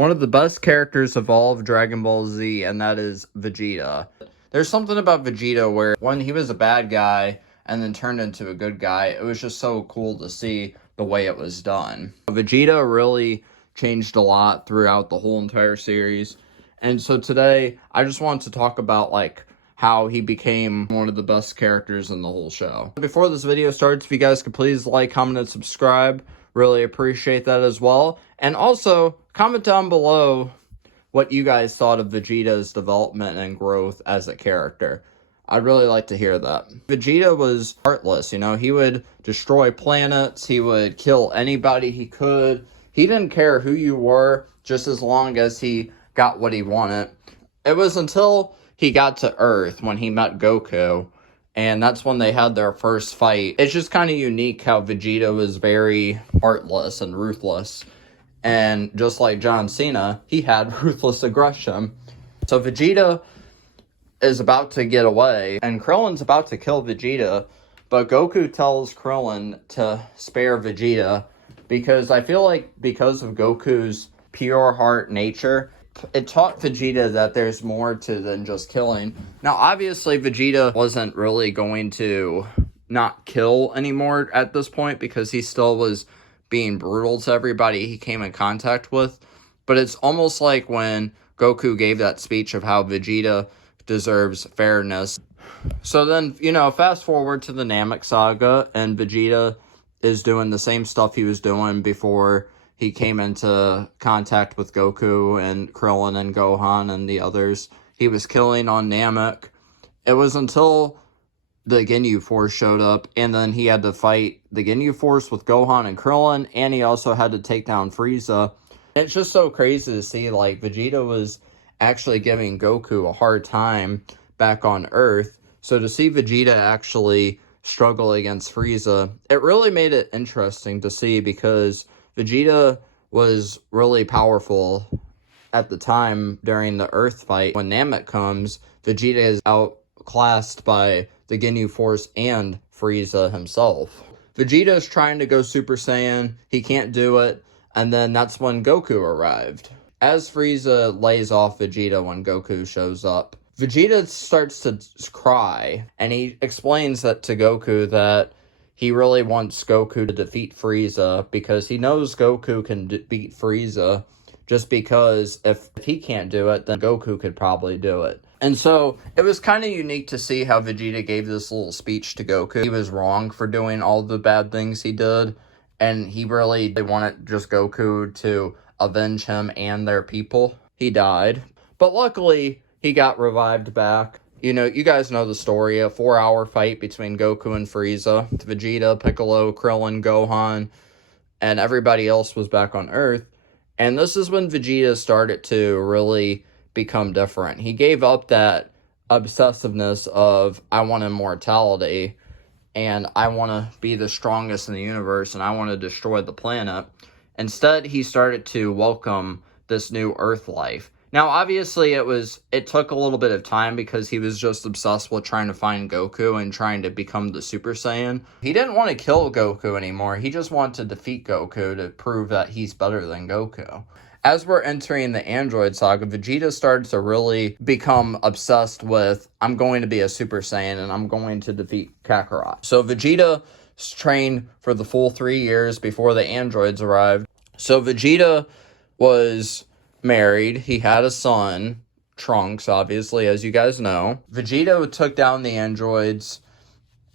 one of the best characters of all of Dragon Ball Z, and that is Vegeta. There's something about Vegeta where when he was a bad guy and then turned into a good guy, it was just so cool to see the way it was done. Vegeta really changed a lot throughout the whole entire series. And so today, I just wanted to talk about, like, how he became one of the best characters in the whole show. Before this video starts, if you guys could please like, comment, and subscribe, really appreciate that as well. And also, comment down below what you guys thought of Vegeta's development and growth as a character. I'd really like to hear that. Vegeta was heartless, you know, he would destroy planets, he would kill anybody he could. He didn't care who you were, just as long as he got what he wanted. It was until he got to Earth when he met Goku, and that's when they had their first fight. It's just kind of unique how Vegeta was very heartless and ruthless. And just like John Cena, he had ruthless aggression. So Vegeta is about to get away, and Krillin's about to kill Vegeta, but Goku tells Krillin to spare Vegeta, because I feel like because of Goku's pure heart nature, it taught Vegeta that there's more to than just killing. Now, obviously, Vegeta wasn't really going to not kill anymore at this point, because he still was being brutal to everybody he came in contact with. But it's almost like when Goku gave that speech of how Vegeta deserves fairness. So then, you know, fast forward to the Namek Saga, and Vegeta is doing the same stuff he was doing before he came into contact with Goku and Krillin and Gohan and the others. He was killing on Namek. It was until the Ginyu Force showed up, and then he had to fight the Ginyu Force with Gohan and Krillin, and he also had to take down Frieza. It's just so crazy to see, like, Vegeta was actually giving Goku a hard time back on Earth. So to see Vegeta actually struggle against Frieza, it really made it interesting to see, because Vegeta was really powerful at the time during the Earth fight. When Namek comes, Vegeta is outclassed by the Ginyu Force and Frieza himself. Vegeta is trying to go Super Saiyan, he can't do it, and then that's when Goku arrived. As Frieza lays off Vegeta when Goku shows up, Vegeta starts to cry, and he explains that to Goku that he really wants Goku to defeat Frieza, because he knows Goku can beat Frieza, just because if he can't do it, then Goku could probably do it. And so, it was kind of unique to see how Vegeta gave this little speech to Goku. He was wrong for doing all the bad things he did, and he really wanted just Goku to avenge him and their people. He died. But luckily, he got revived back. You know, you guys know the story, a 4-hour fight between Goku and Frieza. Vegeta, Piccolo, Krillin, Gohan, and everybody else was back on Earth. And this is when Vegeta started to really become different. He gave up that obsessiveness of, I want immortality, and I want to be the strongest in the universe, and I want to destroy the planet. Instead, he started to welcome this new Earth life. Now, obviously, it took a little bit of time, because he was just obsessed with trying to find Goku and trying to become the Super Saiyan. He didn't want to kill Goku anymore. He just wanted to defeat Goku to prove that he's better than Goku. As we're entering the Android Saga, Vegeta started to really become obsessed with, I'm going to be a Super Saiyan, and I'm going to defeat Kakarot. So Vegeta trained for the full 3 years before the androids arrived. So Vegeta was married. He had a son, Trunks, obviously, as you guys know. Vegeta took down the androids,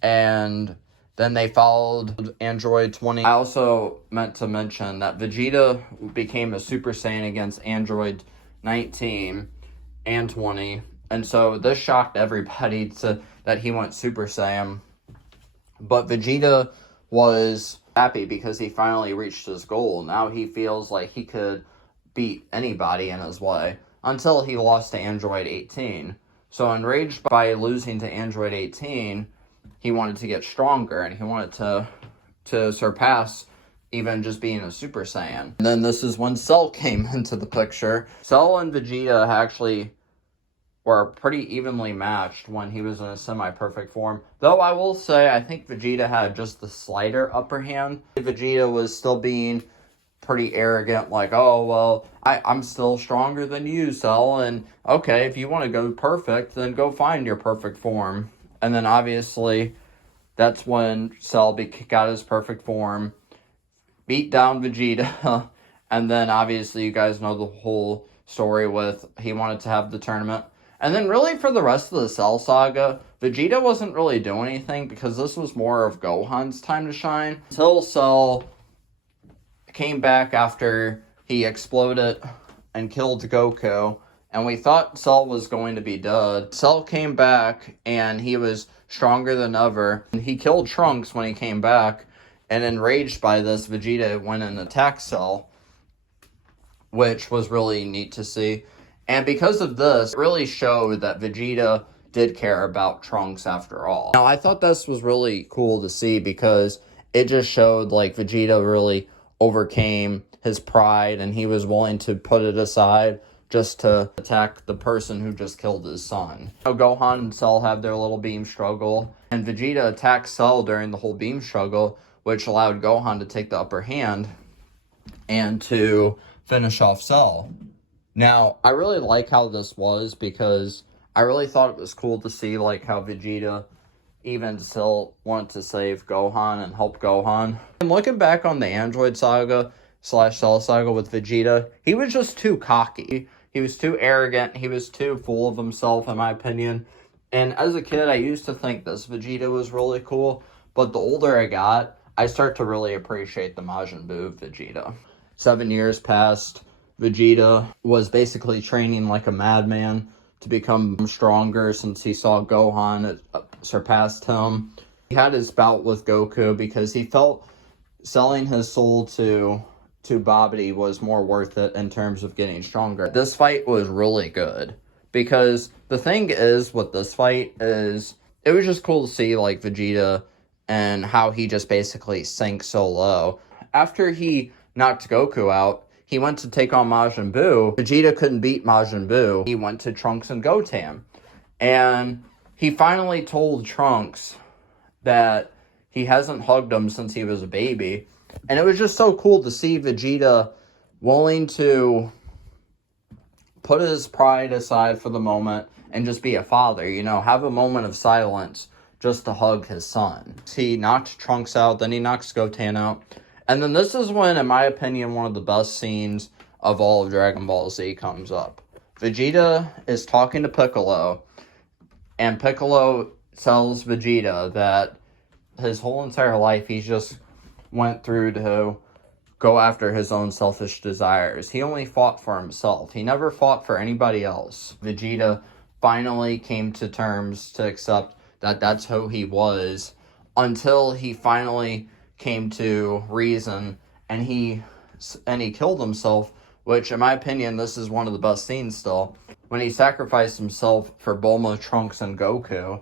and then they followed Android 20. I also meant to mention that Vegeta became a Super Saiyan against Android 19 and 20. And so this shocked everybody that he went Super Saiyan. But Vegeta was happy because he finally reached his goal. Now he feels like he could beat anybody in his way, until he lost to Android 18. So enraged by losing to Android 18, he wanted to get stronger, and he wanted to surpass even just being a Super Saiyan. And then this is when Cell came into the picture. Cell and Vegeta actually were pretty evenly matched when he was in a semi-perfect form. Though I will say, I think Vegeta had just the slighter upper hand. Vegeta was still being pretty arrogant, like, oh, well, I'm still stronger than you, Cell, and okay, if you want to go perfect, then go find your perfect form. And then obviously, that's when Cell got his perfect form, beat down Vegeta, and then obviously you guys know the whole story with he wanted to have the tournament. And then really for the rest of the Cell saga, Vegeta wasn't really doing anything because this was more of Gohan's time to shine. Until Cell came back after he exploded and killed Goku, and we thought Cell was going to be dead. Cell came back, and he was stronger than ever. And he killed Trunks when he came back, and enraged by this, Vegeta went and attacked Cell, which was really neat to see. And because of this, it really showed that Vegeta did care about Trunks after all. Now, I thought this was really cool to see because it just showed, like, Vegeta really overcame his pride and he was willing to put it aside just to attack the person who just killed his son. So Gohan and Cell have their little beam struggle, and Vegeta attacks Cell during the whole beam struggle, which allowed Gohan to take the upper hand and to finish off Cell. Now, I really like how this was because I really thought it was cool to see like how Vegeta even still wanted to save Gohan and help Gohan. And looking back on the Android Saga / Cell Saga with Vegeta, he was just too cocky. He was too arrogant. He was too full of himself, in my opinion. And as a kid, I used to think this Vegeta was really cool. But the older I got, I start to really appreciate the Majin Buu Vegeta. 7 years passed. Vegeta was basically training like a madman to become stronger since he saw Gohan surpassed him. He had his bout with Goku because he felt selling his soul to Babidi was more worth it in terms of getting stronger. This fight was really good because the thing is with this fight is it was just cool to see like Vegeta and how he just basically sank so low. After he knocked Goku out, he went to take on Majin Buu. Vegeta couldn't beat Majin Buu. He went to Trunks and Goten. And he finally told Trunks that he hasn't hugged him since he was a baby. And it was just so cool to see Vegeta willing to put his pride aside for the moment and just be a father, you know, have a moment of silence just to hug his son. He knocked Trunks out, then he knocks Goten out. And then this is when, in my opinion, one of the best scenes of all of Dragon Ball Z comes up. Vegeta is talking to Piccolo, and Piccolo tells Vegeta that his whole entire life he's just went through to go after his own selfish desires. He only fought for himself. He never fought for anybody else. Vegeta finally came to terms to accept that that's who he was until he finally came to reason and he killed himself, which in my opinion this is one of the best scenes still, when he sacrificed himself for Bulma, Trunks, and Goku,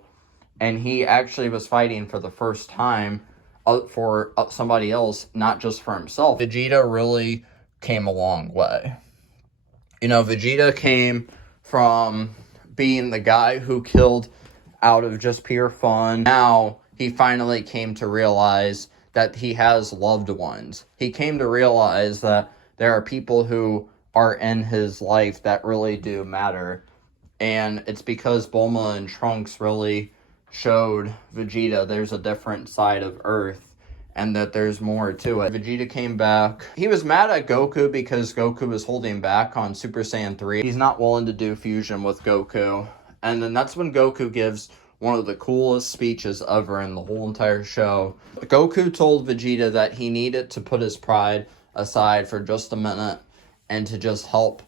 and he actually was fighting for the first time for somebody else, not just for himself. Vegeta really came a long way. You know, Vegeta came from being the guy who killed out of just pure fun. Now he finally came to realize that he has loved ones. He came to realize that there are people who are in his life that really do matter. And it's because Bulma and Trunks really showed Vegeta there's a different side of Earth and that there's more to it. Vegeta came back. He was mad at Goku because Goku was holding back on Super Saiyan 3. He's not willing to do fusion with Goku. And then that's when Goku gives one of the coolest speeches ever in the whole entire show. Goku told Vegeta that he needed to put his pride aside for just a minute and to just help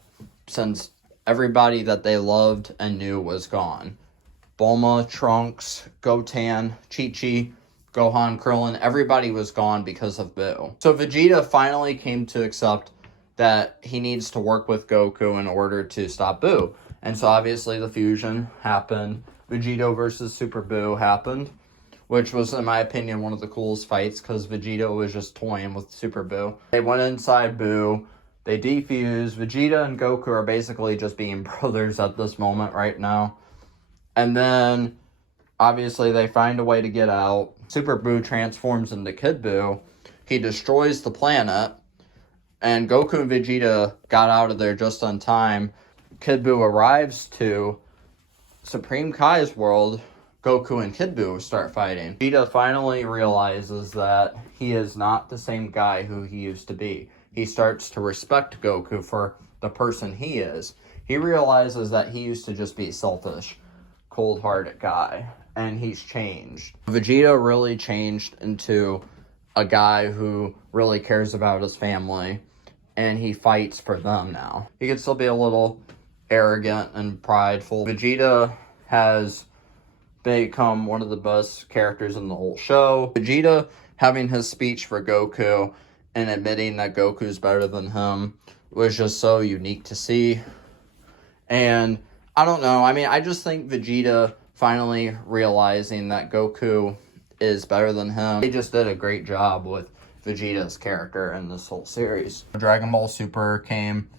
since everybody that they loved and knew was gone. Bulma, Trunks, Goten, Chi-Chi, Gohan, Krillin, everybody was gone because of Buu. So Vegeta finally came to accept that he needs to work with Goku in order to stop Buu. And so obviously the fusion happened. Vegeta versus Super Buu happened, which was, in my opinion, one of the coolest fights because Vegeta was just toying with Super Buu. They went inside Buu, they defused. Vegeta and Goku are basically just being brothers at this moment right now. And then, obviously, they find a way to get out. Super Buu transforms into Kid Buu. He destroys the planet, And Goku and Vegeta got out of there just on time. Kid Buu arrives to Supreme Kai's world. Goku and Kid Buu start fighting. Vegeta finally realizes that he is not the same guy who he used to be. He starts to respect Goku for the person he is. He realizes that he used to just be a selfish, cold-hearted guy, and he's changed. Vegeta really changed into a guy who really cares about his family, and he fights for them now. He can still be a little arrogant and prideful. Vegeta has become one of the best characters in the whole show. Vegeta having his speech for Goku and admitting that Goku's better than him was just so unique to see. And I don't know, I mean, I just think Vegeta finally realizing that Goku is better than him, they just did a great job with Vegeta's character in this whole series. Dragon Ball Super came,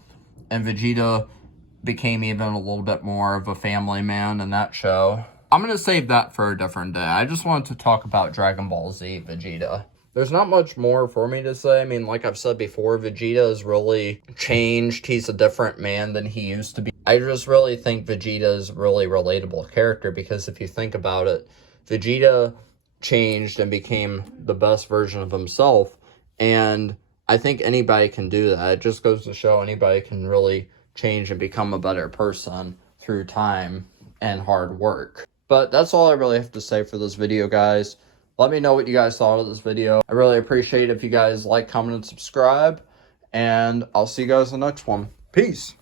and Vegeta became even a little bit more of a family man in that show. I'm going to save that for a different day. I just wanted to talk about Dragon Ball Z Vegeta. There's not much more for me to say. I mean, like I've said before, Vegeta has really changed. He's a different man than he used to be. I just really think Vegeta is a really relatable character, because if you think about it, Vegeta changed and became the best version of himself, and I think anybody can do that. It just goes to show anybody can really change and become a better person through time and hard work. But that's all I really have to say for this video, guys. Let me know what you guys thought of this video. I really appreciate it if you guys like, comment, and subscribe. And I'll see you guys in the next one. Peace.